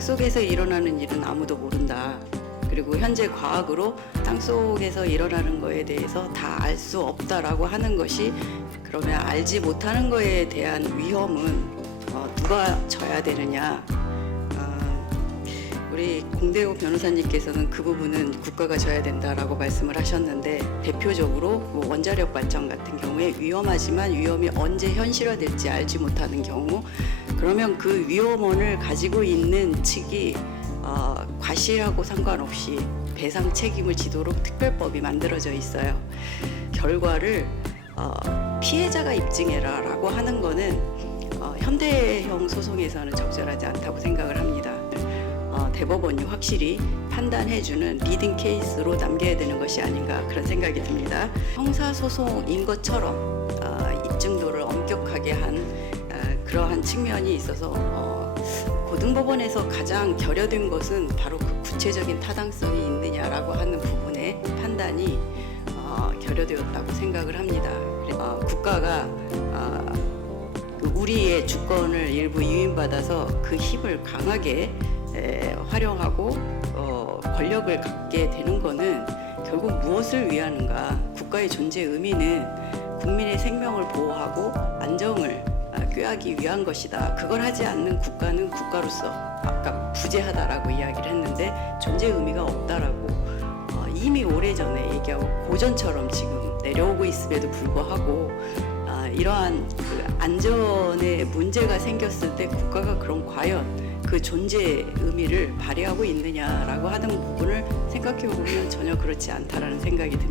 속에서 일어나는 일은 아무도 모른다. 그리고 현재 과학으로 땅 속에서 일어나는 거에 대해서 다 알 수 없다라고 하는 것이 그러면 알지 못하는 거에 대한 위험은 어, 누가 져야 되느냐? 어, 우리 공대호 변호사님께서는 그 부분은 국가가 져야 된다라고 말씀을 하셨는데 대표적으로 뭐 원자력 발전 같은 경우에 위험하지만 위험이 언제 현실화될지 알지 못하는 경우 그러면 그 위험원을 가지고 있는 측이 어, 과실하고 상관없이 배상 책임을 지도록 특별법이 만들어져 있어요. 결과를 어, 피해자가 입증해라라고 하는 거는 어, 현대형 소송에서는 적절하지 않다고 생각을 합니다. 어, 대법원이 확실히 판단해주는 리딩 케이스로 남겨야 되는 것이 아닌가 그런 생각이 듭니다. 형사 소송인 것처럼 어, 입증도를 엄격하게 한 어, 그러한 측면이 있어서 어, 고등법원에서 가장 결여된 것은 바로 그 구체적인 타당성이 있느냐라고 하는 부분의 판단이 어, 결여되었다고 생각을 합니다. 어, 국가가 어, 그 우리의 주권을 일부 유인받아서 그 힘을 강하게 에, 활용하고 어, 권력을 갖게 되는 거는 결국 무엇을 위하는가? 국가의 존재 의미는 국민의 생명을 보호하고 안정을 아, 꾀하기 위한 것이다. 그걸 하지 않는 국가는 국가로서 아까 부재하다라고 이야기를 했는데 존재 의미가 없다라고 어, 이미 오래전에 얘기하고 고전처럼 지금 내려오고 있음에도 불구하고 아, 이러한 그 안전에 문제가 생겼을 때 국가가 그럼 과연 그 존재 의미를 발휘하고 있느냐라고 하는 부분을 생각해 보면 전혀 그렇지 않다라는 생각이 듭니다.